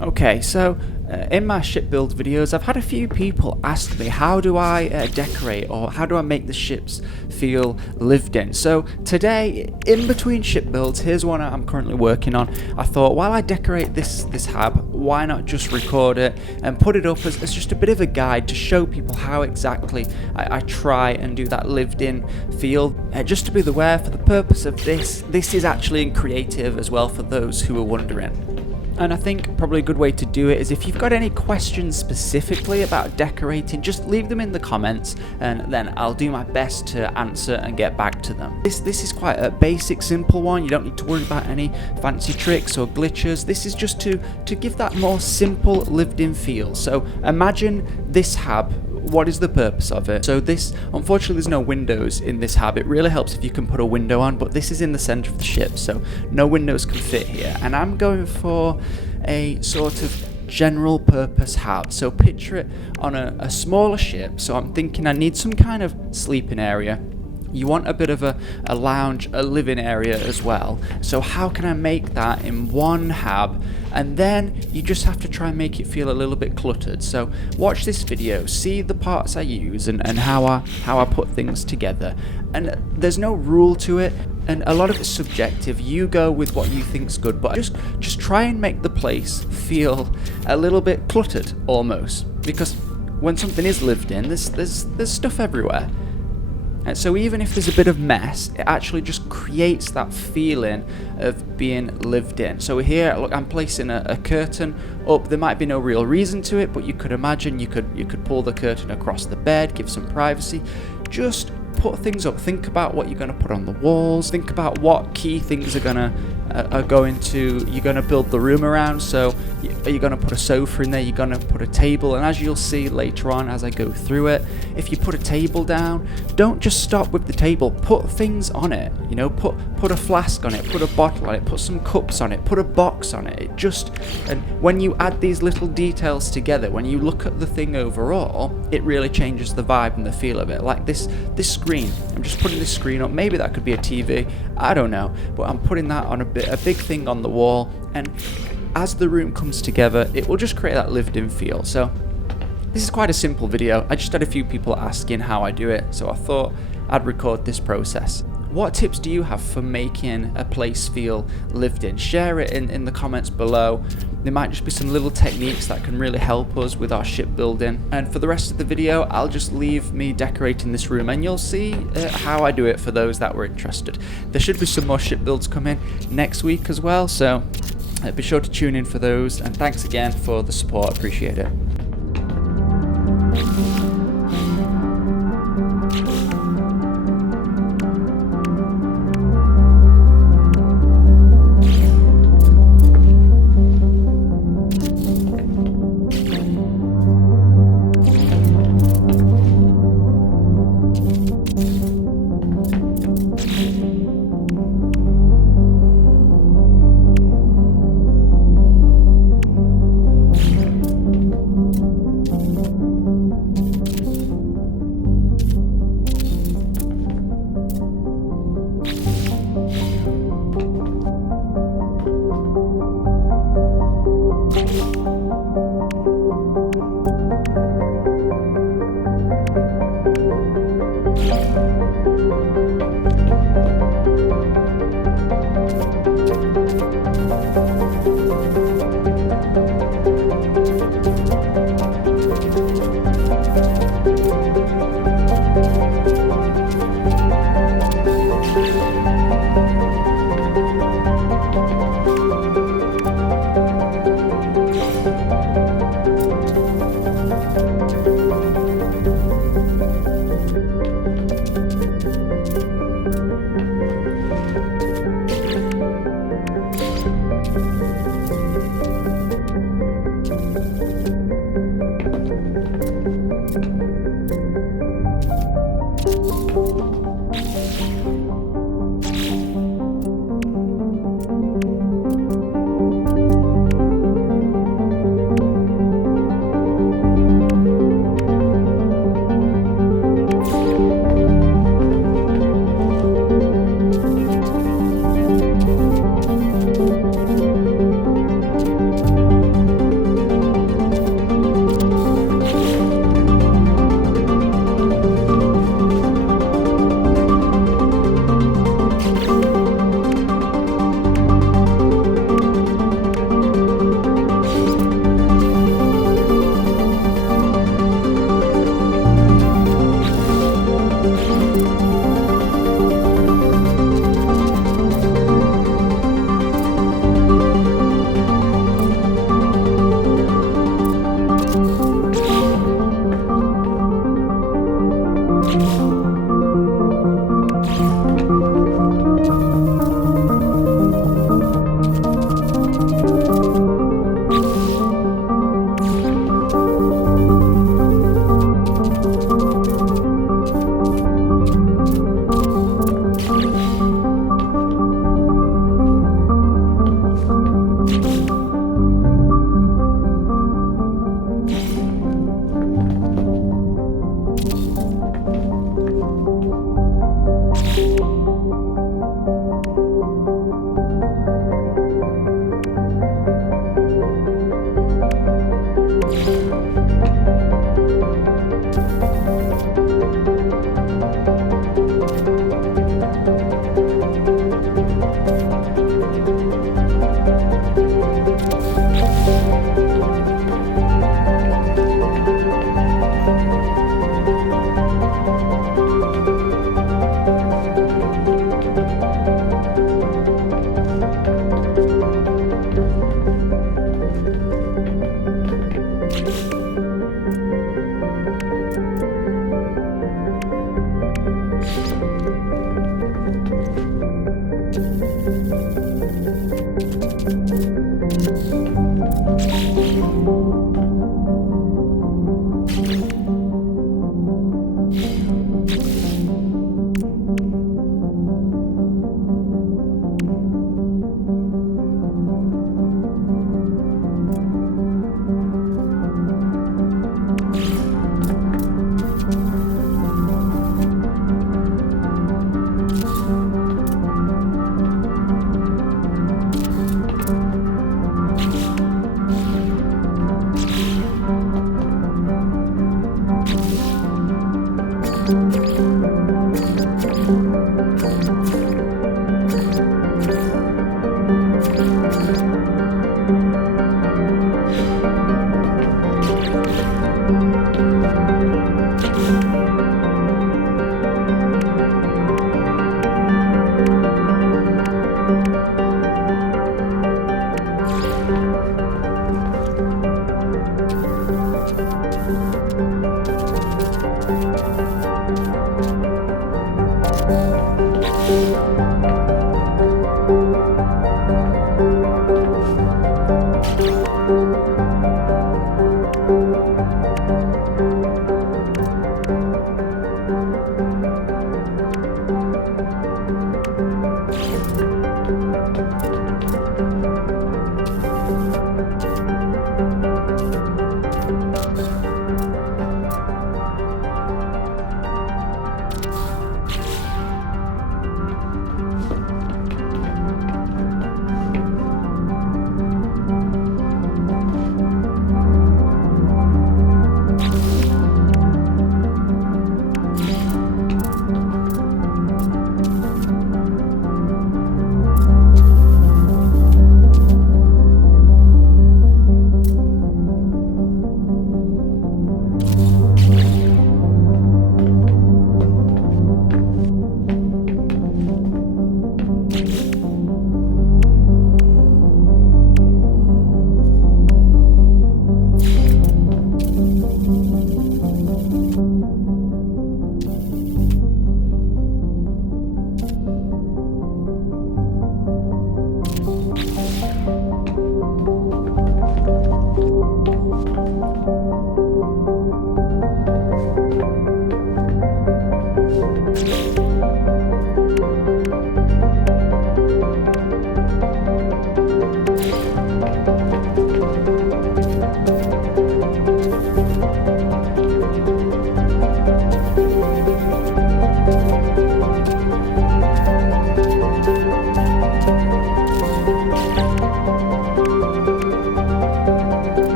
Okay, so in my ship build videos, I've had a few people ask me how do I decorate, or how do I make the ships feel lived in. So today, in between ship builds, here's one I'm currently working on. I thought, while I decorate this hab, why not just record it and put it up as just a bit of a guide to show people how exactly I try and do that lived in feel. Just to be aware, for the purpose of this is actually in creative as well, for those who are wondering. And I think probably a good way to do it is, if you've got any questions specifically about decorating, just leave them in the comments and then I'll do my best to answer and get back to them. This is quite a basic, simple one. You don't need to worry about any fancy tricks or glitches. This is just to give that more simple lived in feel. So imagine this hab. What is the purpose of it? So this, unfortunately there's no windows in this hab. It really helps if you can put a window on, but this is in the center of the ship, so no windows can fit here. And I'm going for a sort of general purpose hab. So picture it on a smaller ship. So I'm thinking I need some kind of sleeping area. You want a bit of a lounge, a living area as well. So how can I make that in one hab? And then you just have to try and make it feel a little bit cluttered. So watch this video, see the parts I use and how I put things together. And there's no rule to it, and a lot of it's subjective. You go with what you think's good, but just try and make the place feel a little bit cluttered almost. Because when something is lived in, there's stuff everywhere. And so even if there's a bit of mess, it actually just creates that feeling of being lived in. So here, look, I'm placing a curtain up. There might be no real reason to it, but you could imagine you could pull the curtain across the bed, give some privacy. Just put things up. Think about what you're going to put on the walls. Think about what key things you're going to build the room around. So are you going to put a sofa in there? You're going to put a table. And as you'll see later on as I go through it, if you put a table down, don't just stop with the table. Put things on it. You know, put a flask on it, put a bottle on it, put some cups on it, put a box on it. And when you add these little details together, when you look at the thing overall, it really changes the vibe and the feel of it. Like this screen. I'm just putting this screen up. Maybe that could be a TV. I don't know. But I'm putting that on a big thing on the wall. And as the room comes together, it will just create that lived in feel. So this is quite a simple video. I just had a few people asking how I do it, so I thought I'd record this process. What tips do you have for making a place feel lived in? Share it in the comments below. There might just be some little techniques that can really help us with our ship building. And for the rest of the video, I'll just leave me decorating this room and you'll see how I do it for those that were interested. There should be some more ship builds coming next week as well, so be sure to tune in for those. And thanks again for the support, appreciate it.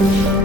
you.